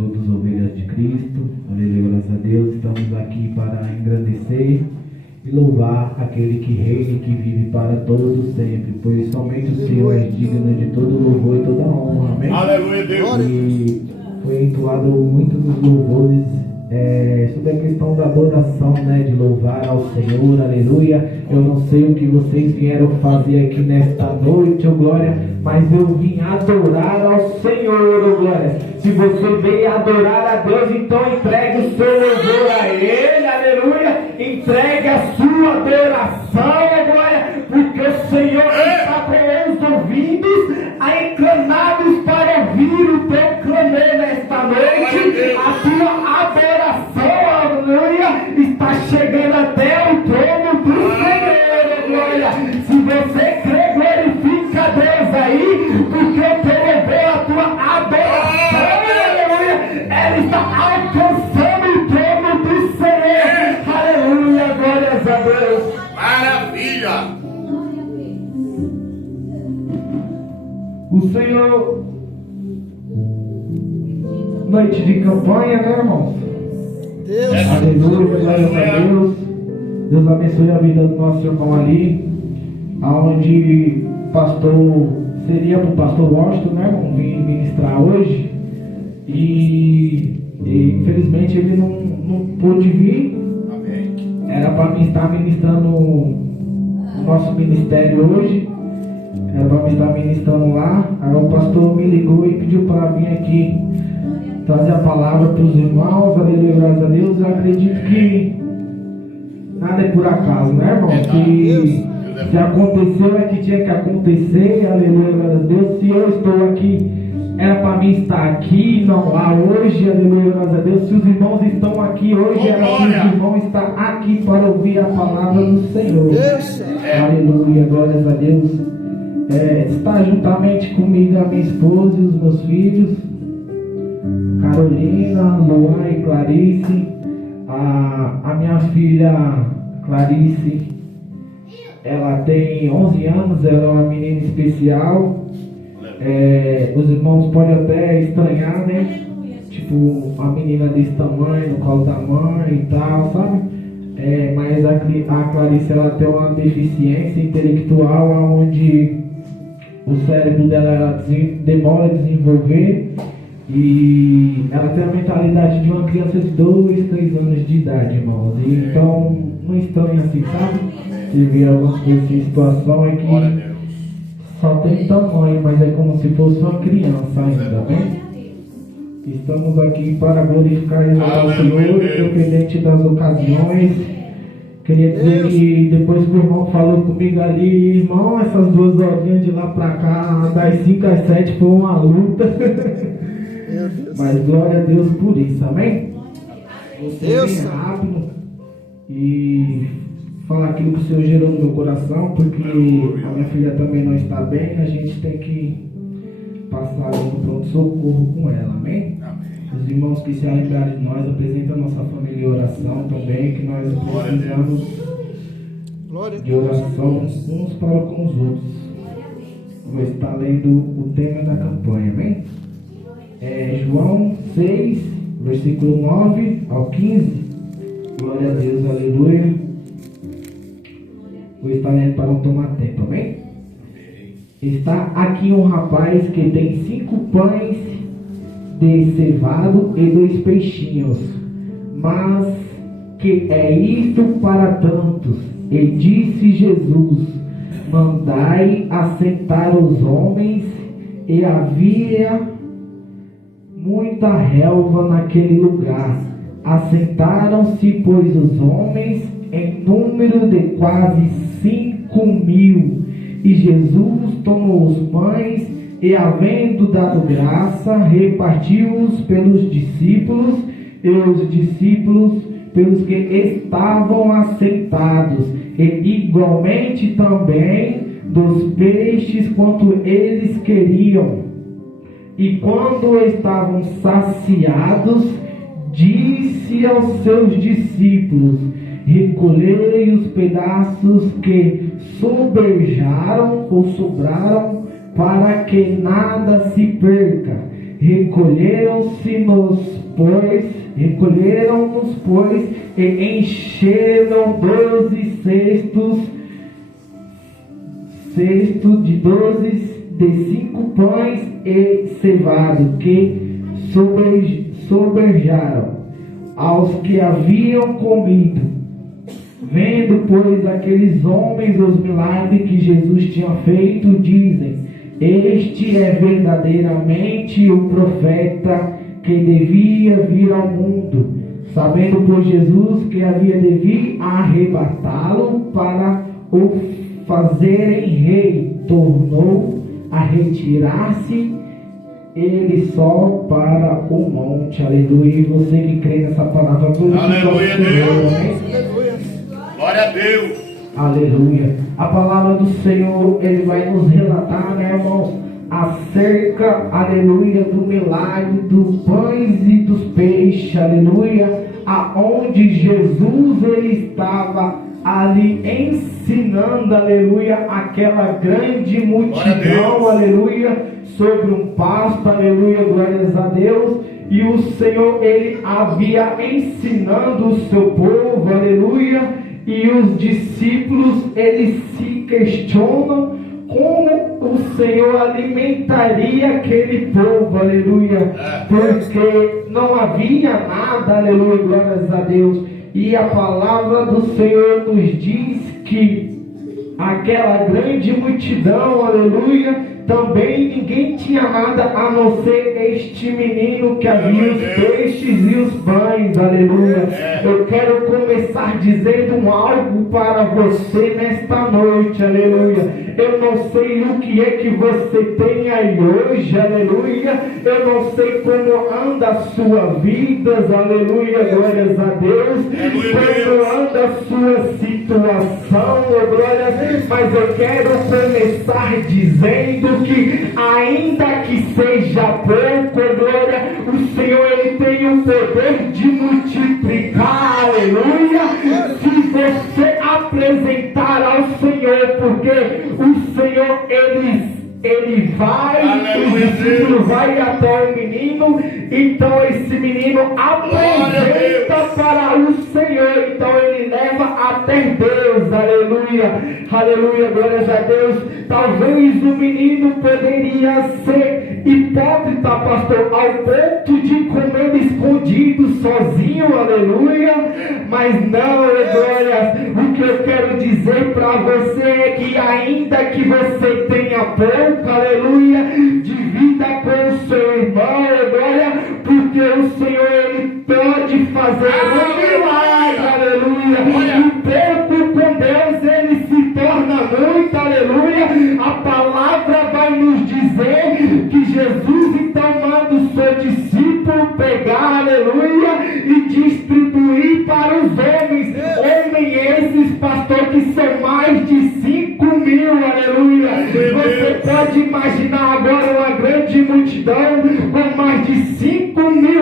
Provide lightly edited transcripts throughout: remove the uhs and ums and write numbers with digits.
todos ovelhas de Cristo. Aleluia, graças a Deus. Estamos aqui para engrandecer e louvar aquele que reina e que vive para todos sempre, pois somente o Senhor é digno de todo louvor e toda honra. Amém? Aleluia, Deus. E foi entoado muitos dos louvores sobre a questão da adoração, né, de louvar ao Senhor, aleluia. Eu não sei o que vocês vieram fazer aqui nesta noite, oh glória, mas eu vim adorar ao Senhor, oh glória. Se você veio adorar a Deus, então entregue o seu louvor a Ele, aleluia. Entregue a sua adoração, oh glória, porque o Senhor está com os ouvidos inclinados para ouvir o teu clamor nesta noite. A tua adoração, aleluia, está chegando até o trono do Senhor, glória. Se você crê, glorifica a Deus aí, porque o teu louvor, a tua adoração, aleluia, ela está alcançando o trono do Senhor, aleluia, glórias a Deus. Maravilha! O Senhor, noite de campanha, né, irmãos? Deus. Aleluia, glórias a Deus. Deus abençoe a vida do nosso irmão ali, aonde seria para o pastor Washington, né, irmão, vir ministrar hoje. E infelizmente ele não pôde vir. Amém. Era para mim estar ministrando o nosso ministério hoje. Era para mim estar ministrando lá. Aí o pastor me ligou e pediu para vir aqui trazer a palavra para os irmãos. Aleluia, graças a Deus. Eu acredito que nada é por acaso, né, irmão? Se aconteceu é que tinha que acontecer. Aleluia, graças a Deus. Se eu estou aqui, era para mim estar aqui, não lá hoje. Aleluia, graças a Deus. Se os irmãos estão aqui hoje, era para os irmãos estar aqui para ouvir a palavra do Senhor. Aleluia, glórias a Deus. Está juntamente comigo a minha esposa e os meus filhos, Carolina, Luan e Clarice. A minha filha Clarice, ela tem 11 anos, ela é uma menina especial. Os irmãos podem até estranhar, né? Tipo, a menina desse tamanho, no colo da mãe e tal, sabe? Mas a Clarice, ela tem uma deficiência intelectual onde o cérebro dela demora a desenvolver e ela tem a mentalidade de uma criança de 2, 3 anos de idade, irmãos. E então, não estranha assim, sabe? Se vier algumas coisas em situação é que só tem tamanho, mas é como se fosse uma criança ainda, né? Estamos aqui para glorificar e exaltar o Senhor, independente das ocasiões. Queria dizer que depois que o irmão falou comigo ali, irmão, essas 2 horinhas de lá pra cá, das 5 às 7 foi uma luta. Mas glória a Deus por isso, amém? Você bem rápido e falar aquilo que o Senhor gerou no meu coração, porque a minha filha também não está bem, a gente tem que passar ali no pronto-socorro com ela, amém? Os irmãos que se lembrarem de nós, apresentam a nossa família em oração também, que nós precisamos de oração uns para com os outros. Vou estar lendo o tema da campanha, amém? João 6, versículo 9 ao 15. Glória a Deus, aleluia. Vou estar lendo para não tomar tempo, amém? Está aqui um rapaz que tem 5 pães de cevado e 2 peixinhos, mas que é isto para tantos? E disse Jesus: mandai assentar os homens. E havia muita relva naquele lugar. Assentaram-se, pois, os homens em número de quase 5.000. E Jesus tomou os pães e, havendo dado graça, repartiu-os pelos discípulos, e os discípulos pelos que estavam assentados, e igualmente também dos peixes quanto eles queriam. E quando estavam saciados, disse aos seus discípulos: recolhei os pedaços que sobraram, para que nada se perca, Recolheram-nos, pois, e encheram 12 cestos de 5 pães e cevado, que sobejaram aos que haviam comido. Vendo, pois, aqueles homens os milagres que Jesus tinha feito, dizem: este é verdadeiramente o profeta que devia vir ao mundo. Sabendo, pois, Jesus que havia de vir arrebatá-lo para o fazerem rei, tornou a retirar-se ele só para o monte. Aleluia. E você que crê nessa palavra, aleluia, Deus. Glória a Deus. Aleluia. A palavra do Senhor, ele vai nos relatar, né, irmãos, acerca, aleluia, do milagre dos pães e dos peixes, aleluia, aonde Jesus ele estava ali ensinando, aleluia, aquela grande multidão, aleluia, sobre um pasto, aleluia, glórias a Deus. E o Senhor ele havia ensinando o seu povo, aleluia, e os discípulos eles se questionam como o Senhor alimentaria aquele povo, aleluia, porque não havia nada, aleluia, glórias a Deus. E a palavra do Senhor nos diz que aquela grande multidão, aleluia, também ninguém tinha nada a não ser este menino que havia os peixes e os pães, aleluia. Eu quero começar dizendo algo para você nesta noite, aleluia. Eu não sei o que é que você tem aí hoje, aleluia. Eu não sei como anda a sua vida, aleluia, glórias a Deus. Como anda a sua situação, glórias. Mas eu quero começar dizendo que ainda que seja pouco, glória, o Senhor ele tem o poder de multiplicar, aleluia, se você apresentar ao Senhor, porque o Senhor ele vai, o discípulo vai até o menino, então esse menino apresenta para o Senhor, então ele leva até Deus, aleluia, aleluia, glórias a Deus. Talvez o menino poderia ser hipócrita, pastor, ao ponto de comer escondido, sozinho, aleluia, mas não, glórias, o que eu quero dizer para você é que ainda que você tenha pouco, aleluia, divida com o seu irmão, glória, porque o Senhor ele pode fazer um milagre, aleluia, e pouco com Deus ele se torna muito, aleluia. A palavra vai nos dizer que Jesus então manda o seu discípulo pegar, aleluia, e distribuir para os homens esses, pastor, que são mais de 5.000, aleluia. Você pode imaginar agora uma grande multidão com mais de 5.000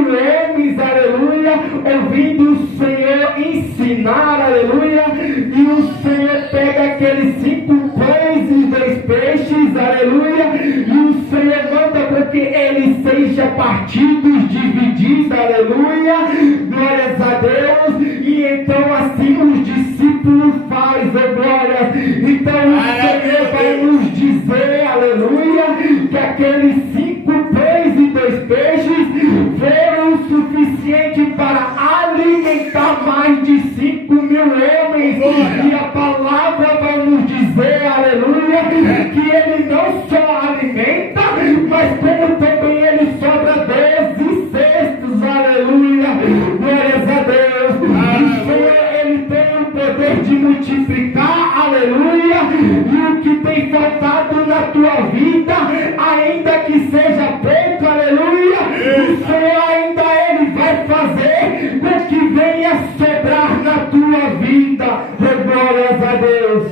homens, aleluia, ouvindo o Senhor ensinar, aleluia, e o Senhor pega aqueles 5 pães e 2 peixes, aleluia, e o Senhor manda para que ele seja partidos, divididos, aleluia, glórias a Deus, e então assim os discípulos fazem, glórias, então o Senhor vai nos dizer, aleluia, que aqueles 5 pães e 2 peixes foram o suficiente para alimentar mais de 5.000 homens, e a palavra vai nos dizer, aleluia, que ele não só alimenta, mas como também ele sobra 12 cestos, aleluia, glórias a Deus. O Senhor ele tem o poder de multiplicar, aleluia, e o que tem faltado na tua vida, ainda que seja pouco, aleluia, o Senhor ainda ele vai fazer com que venha sobrar na tua vida, glórias a Deus.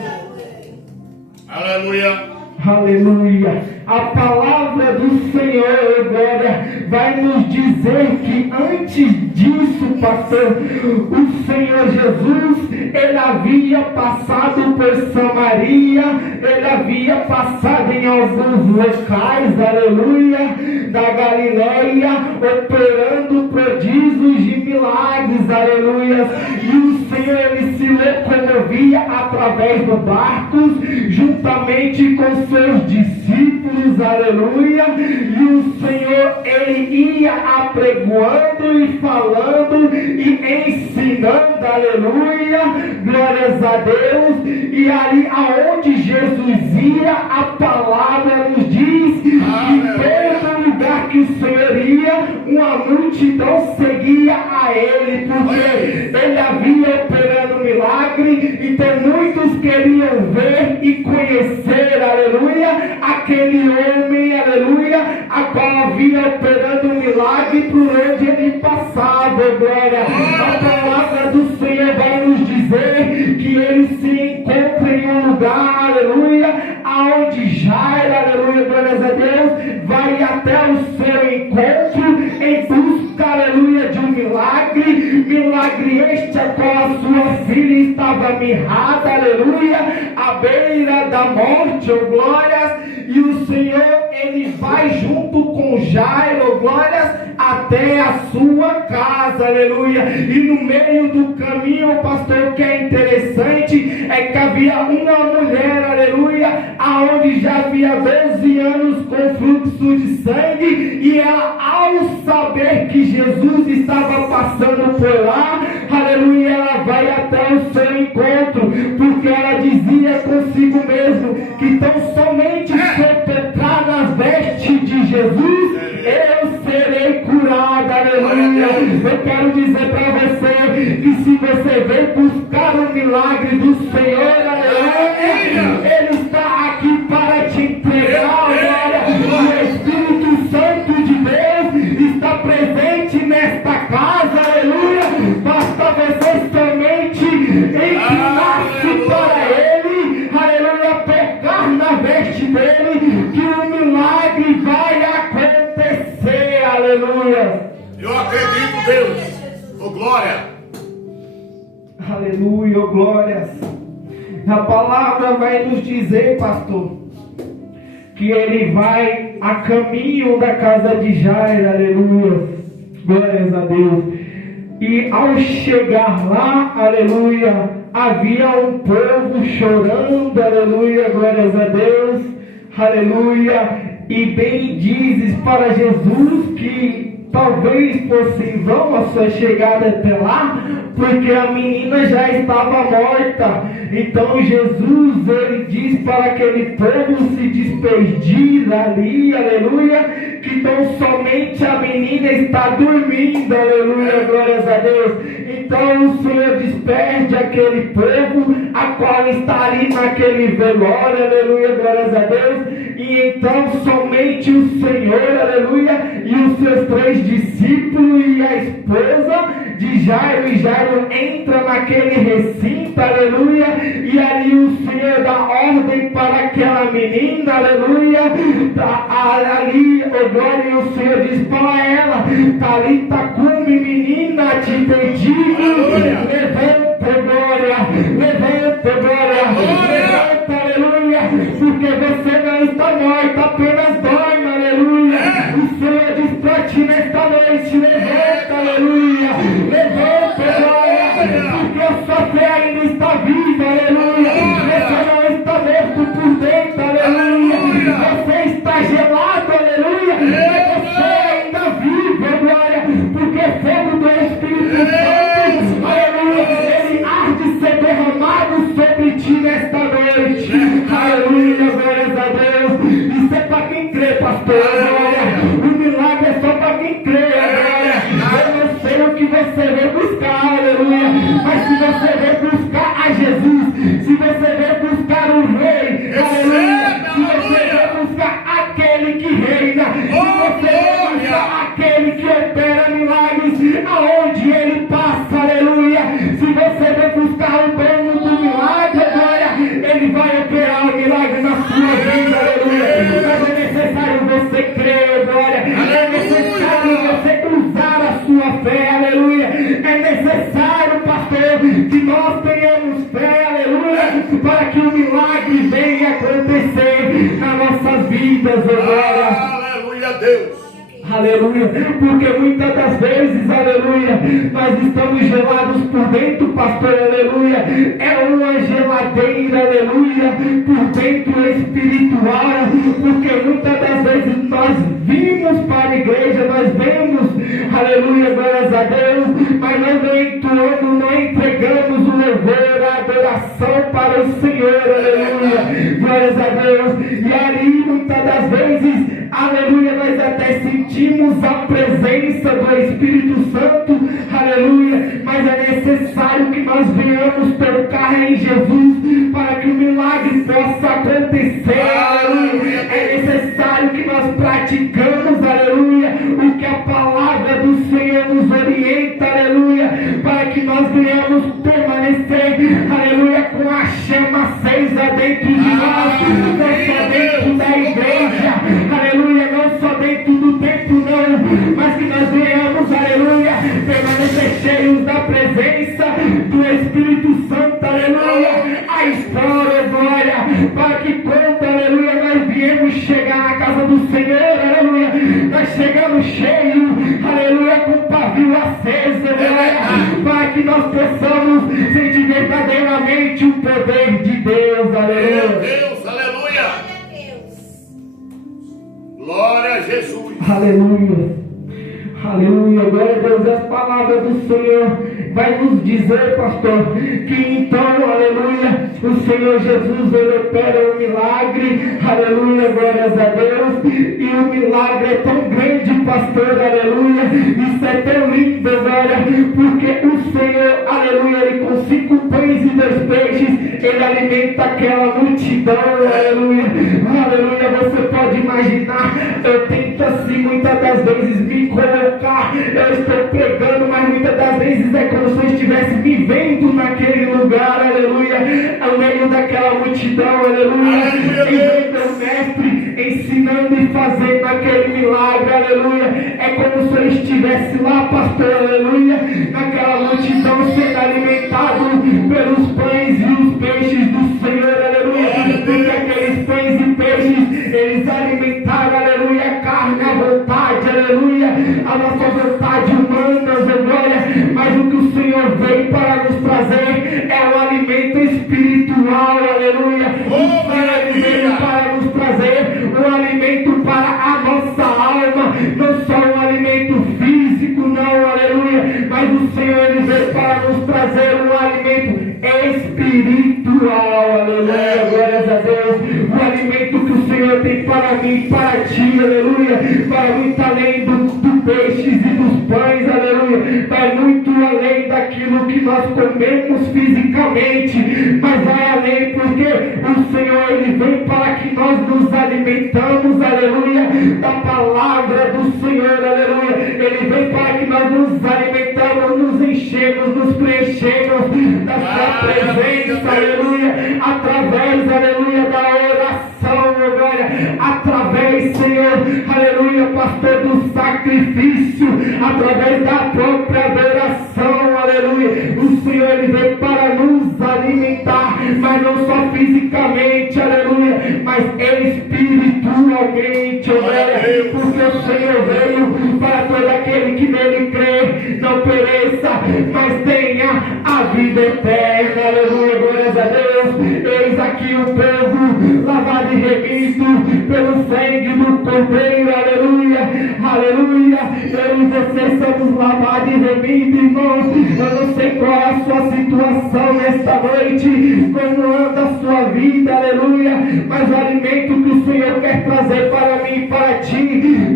Aleluia. Aleluia. A palavra do Senhor, glória, vai nos dizer que antes disso, pastor, o Senhor Jesus, ele havia passado por Samaria, ele havia passado em alguns locais, aleluia, da Galileia, operando prodígios de milagres, aleluia, e o Senhor, ele se locomovia através do barco, juntamente com seus discípulos, aleluia, e o Senhor, ele ia apregoando e falando e ensinando, aleluia, glórias a Deus, e ali aonde Jesus ia, a palavra nos diz que todo lugar que o Senhor ia, uma multidão seguia a ele, porque ele havia operando milagre, então muitos queriam ver e conhecer, aleluia, aquele homem, aleluia, a qual havia operando um milagre por onde ele passava, glória. A palavra do Senhor vai nos dizer que ele se encontra em um lugar, aleluia, aonde Jairo, aleluia, glórias a Deus, vai até o seu encontro em busca, aleluia, de um milagre este a qual a sua filha estava mirrada, aleluia, à beira da morte, oh glórias, e o Senhor, ele vai junto com Jairo, glórias, até a sua casa, aleluia, e no meio do caminho, pastor, o que é interessante é que havia uma mulher, aleluia, aonde já havia 12 anos com fluxo de sangue, e ela, ao saber que Jesus estava passando por lá, aleluia, ela vai até o seu encontro, porque ela dizia consigo mesmo que tão somente se eu tocar nas vestes de Jesus, eu serei curada, aleluia. Eu quero dizer para você que se você vem buscar o milagre do Senhor, aleluia, ele está aqui para te entregar, glória. O Espírito Santo de Deus está presente nesta casa, aleluia. Basta você somente inclinar-se para ele, aleluia, pegar na veste dele, que o milagre vai acontecer, aleluia. Eu acredito, Deus. Oh, glória. Aleluia, oh, glórias. A palavra vai nos dizer, pastor, que ele vai a caminho da casa de Jairo, aleluia, glórias a Deus. E ao chegar lá, aleluia, havia um povo chorando, aleluia, glórias a Deus, aleluia. E bem dizes para Jesus que talvez fosse em vão a sua chegada até lá, porque a menina já estava morta. Então Jesus, ele diz para aquele povo se despedir ali, aleluia, que tão somente a menina está dormindo, aleluia, glórias a Deus. Então o Senhor despede aquele povo, a qual está ali naquele velório, aleluia, glórias a Deus. E então somente o Senhor, aleluia, e os seus 3 discípulos e a esposa de Jairo, e Jairo entra naquele recinto, aleluia, e ali o Senhor dá ordem para aquela menina, aleluia, ali, oh glória, e o Senhor diz para ela, Talita cumi, menina, te bendigo, levanta, glória, levanta, glória, levanta, aleluia, porque você não está morta, apenas dorme, aleluia. O Senhor diz para ti nesta noite, levanta, aleluia, levanta, glória, porque a sua fé ainda está viva, aleluia. Você não está morto por dentro, aleluia. Você está gelado, aleluia, mas você ainda vive, glória, porque nós tenhamos fé, aleluia, para que o milagre venha acontecer nas nossas vidas, agora. Aleluia, Deus. Aleluia, porque muitas das vezes, aleluia, nós estamos gelados por dentro, pastor, aleluia, é uma geladeira, aleluia, por dentro espiritual, porque muitas das vezes nós vimos para a igreja, nós vemos, aleluia, glórias a Deus, mas nós não entoamos, não entregamos o louvor, a adoração para o Senhor, aleluia, glórias a Deus, e ali muitas das vezes, aleluia, nós até sentimos a presença do Espírito Santo, aleluia, mas é necessário que nós venhamos tocar em Jesus para que o milagre possa acontecer, aleluia, é necessário que nós praticamos, aleluia, o que a palavra do Senhor nos orienta, aleluia, para que nós venhamos permanecer, aleluia, com a chama acesa dentro de nós, não só dentro da igreja, aleluia, não só dentro do templo, não, mas que nós venhamos, aleluia, permanecer cheios da presença do Espírito Santo, aleluia, a história, glória, para que quando, aleluia, nós viemos chegar na casa do Senhor, aleluia, nós chegamos cheios, aleluia, com o pavio aceso, glória, para que nós possamos sentir verdadeiramente o poder de Deus, aleluia. Meu Deus, aleluia. Glória a Jesus. Aleluia. Aleluia, glória a Deus, as palavras do Senhor vai nos dizer, pastor, que então, aleluia, o Senhor Jesus, ele opera um milagre, aleluia, glórias a Deus, e o milagre é tão grande, pastor, aleluia, isso é tão lindo, glória, porque o Senhor, aleluia, ele com 5 pães e 2 peixes, ele alimenta aquela multidão, aleluia, aleluia, você pode imaginar, eu tento assim, muitas das vezes, me colocar, eu estou pregando, mas muitas das vezes é como se eu estivesse vivendo naquele lugar, aleluia, ao meio daquela multidão, aleluia, e vendo o mestre ensinando e fazendo aquele milagre, aleluia, é como se eu estivesse lá, pastor, aleluia, naquela multidão sendo alimentado pelos pães e os peixes do Senhor, aleluia, porque aqueles pães e peixes, eles alimentaram, aleluia, a carne, a vontade, aleluia, a nossa vontade humana, glória, mas o que o Senhor veio para nos trazer é o alimento espiritual, aleluia, o Senhor veio para nos trazer um alimento para a nossa alma, não só um alimento físico, não, aleluia, mas o Senhor ele veio para nos trazer um alimento espiritual, aleluia, glórias a Deus, o alimento que o Senhor tem para mim, para ti, aleluia, vai muito além dos peixes e dos pães, aleluia, vai muito além daquilo que nós comemos fisicamente, mas vai além porque o Senhor ele vem para que nós nos alimentamos, aleluia, da palavra do Senhor, aleluia, ele vem para que nós nos alimentamos, nos enchemos, nos preenchemos da sua presença, aleluia, através, aleluia, da oração, glória, através, Senhor, aleluia, pastor, do sacrifício, através da própria adoração, aleluia, o Senhor ele veio para nos alimentar, mas não só fisicamente, aleluia, mas espiritualmente, glória, porque o Senhor veio para todo aquele que nele crê, não pereça, mas tenha a vida eterna, aleluia, glórias a Deus, eis aqui o povo lavado e remido pelo sangue do Cordeiro, aleluia, aleluia, eu e você somos lavados e remidos, irmãos, eu não sei qual é a sua situação nesta noite, como anda a sua vida, aleluia, mas o alimento que o Senhor quer trazer para mim e para ti,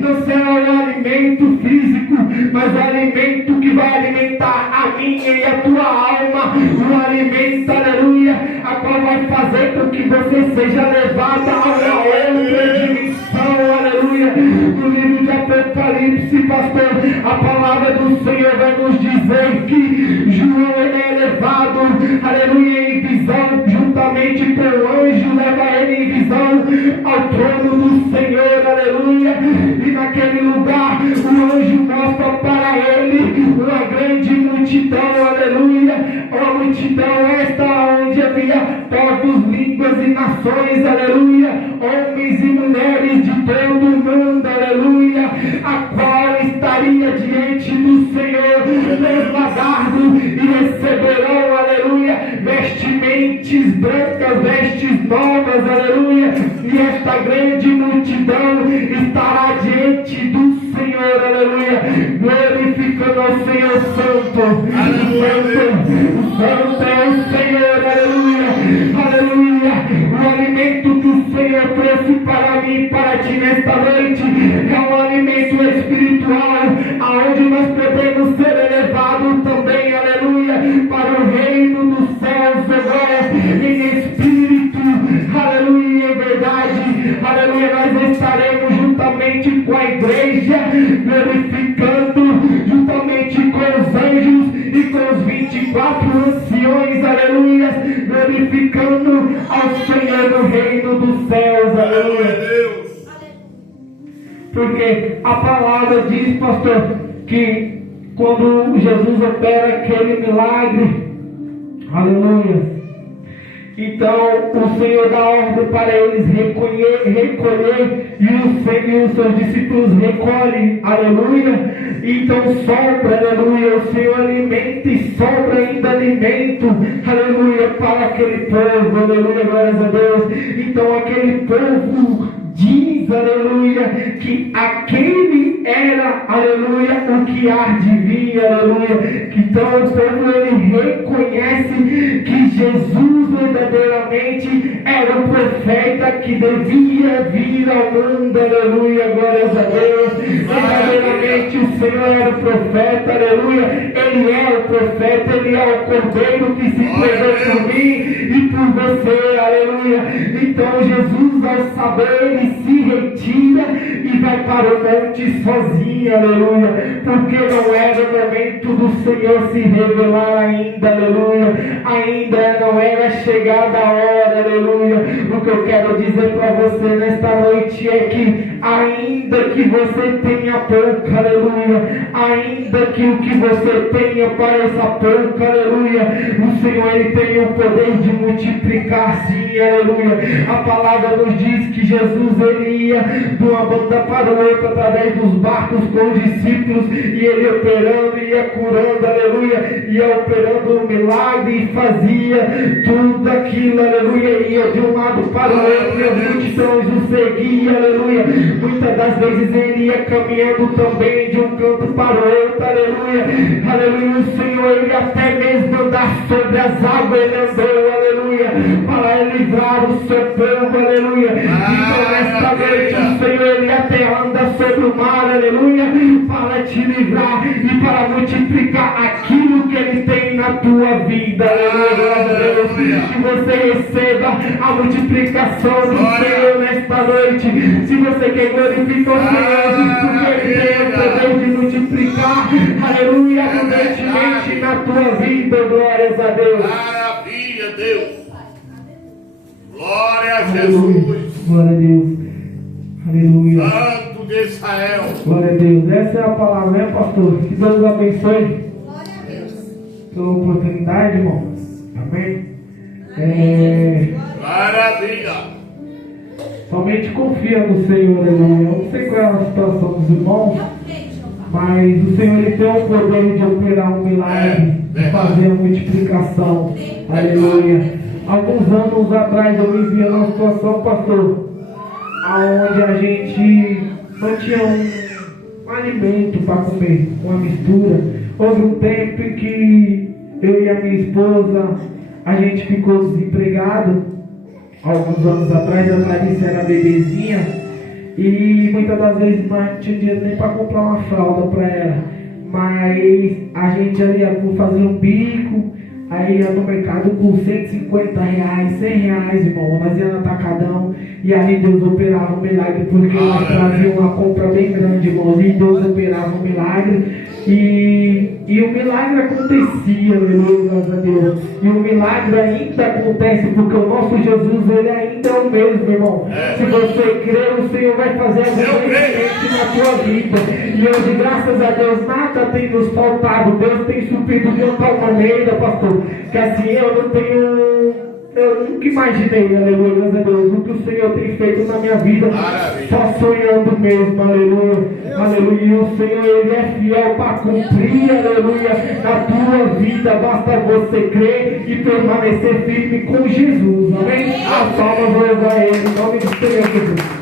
não será um alimento físico, mas o alimento que vai alimentar a minha e a tua alma, um alimento, aleluia, a qual vai fazer com que você seja levada a uma outra dimensão, aleluia. No livro de Apocalipse, pastor, a palavra do Senhor vai nos dizer que João ele é levado, aleluia, em visão, juntamente com o anjo, leva ele em visão ao trono do Senhor, aleluia, e naquele lugar o anjo mostra para ele uma grande multidão, aleluia, uma multidão aleluia, povos, línguas e nações, aleluia, homens e mulheres de todo o mundo, aleluia, a qual estaria diante do Senhor, resguardado, e receberão, aleluia, vestimentes brancas, vestes novas, aleluia, e esta grande multidão estará diante do Senhor, aleluia, glorificando ao Senhor Santo, Santo é o Senhor, aleluia, aleluia, o alimento que o Senhor trouxe para mim e para ti nesta noite, é um alimento espiritual, aonde nós podemos ser elevados também, aleluia, para o reino dos céus, agora, em espírito, aleluia, em verdade, aleluia, nós estaremos juntamente com a igreja, glorificando juntamente com os anjos e com os 24 anciões, aleluia, glorificando ao Senhor no reino dos céus, aleluia. Porque a palavra diz, pastor, que quando Jesus opera aquele milagre, aleluia, então o Senhor dá ordem para eles recolher e os seus discípulos recolhem, aleluia. Então sobra, aleluia, o Senhor alimenta e sobra ainda alimento, aleluia, para aquele povo, aleluia, glórias a Deus. Então aquele povo diz, aleluia, que aquele era, aleluia, o que há de vir, aleluia. Então o povo ele reconhece que Jesus verdadeiramente era o profeta que devia vir ao mundo, aleluia, glórias a Deus. Verdadeiramente o Senhor era o profeta, aleluia. Ele é o profeta, ele é o cordeiro que se entregou por mim e por você, aleluia. Então Jesus, ao saber, ele se retira e vai para o monte sozinho, aleluia, porque não era o momento do Senhor se revelar ainda, aleluia, ainda não era chegada a hora, aleluia. O que eu quero dizer para você nesta noite é que ainda que você tenha pouco, aleluia, ainda que o que você tenha pareça pouco, aleluia, o Senhor ele tem o poder de multiplicar, sim, aleluia. A palavra nos diz que Jesus ele ia de uma banda para outra através dos barcos com os discípulos e ele operando, ia curando, aleluia, ia operando um milagre e fazia tudo aquilo, aleluia, ia de um lado para o outro e as multidões o seguiam, aleluia. Muitas das vezes ele ia caminhando também de um canto para o outro, aleluia, aleluia. O Senhor ele até mesmo andar sobre as águas, ele andou, aleluia, para livrar o seu povo, aleluia. Então nesta noite o Senhor ele até anda sobre o mar, aleluia, para te livrar e para multiplicar aquilo que ele tem na tua vida, aleluia. Que você receba a multiplicação do Senhor nesta noite. Se você quer glorificar o Senhor, porque ele tem o poder de multiplicar, aleluia, abundantemente na tua vida, glórias a Deus. Maravilha, Deus. Glória a Jesus. Glória a Deus. Aleluia. Santo de Israel. Glória a Deus. Essa é a palavra, né, pastor? Que Deus abençoe. Glória a Deus. Pela oportunidade, irmãos. Amém. Maravilha. Somente confia no Senhor, aleluia. Eu não sei qual é a situação dos irmãos, mas o Senhor ele tem o poder de operar um milagre, de fazer a multiplicação, aleluia. Alguns anos atrás eu me vi numa situação, pastor, onde a gente não tinha um alimento para comer, uma mistura. Houve um tempo em que eu e a minha esposa, a gente ficou desempregado. Alguns anos atrás, a Clarice era bebezinha e muitas das vezes não tinha dinheiro nem para comprar uma fralda para ela. Mas a gente ali ia fazer um bico, aí ia no mercado com 150 reais, 100 reais, irmão. Nós ia no atacadão e ali Deus operava um milagre, porque nós trazia uma compra bem grande, irmão. E Deus operava um milagre e o milagre acontecia, graças a Deus. E o milagre ainda acontece, porque o nosso Jesus, ele ainda é o mesmo, irmão. Se você crer, o Senhor vai fazer algo diferente na tua vida. E hoje, graças a Deus, nada tem nos faltado. Deus tem suprido de uma tal maneira, pastor, que assim eu nunca imaginei, aleluia, graças a Deus, o que o Senhor tem feito na minha vida, Maravilha. só sonhando mesmo, aleluia, aleluia, e o Senhor, Ele é fiel para cumprir, aleluia, na tua vida, basta você crer e permanecer firme com Jesus, amém? As palmas vão levar Ele, em nome do Senhor Jesus.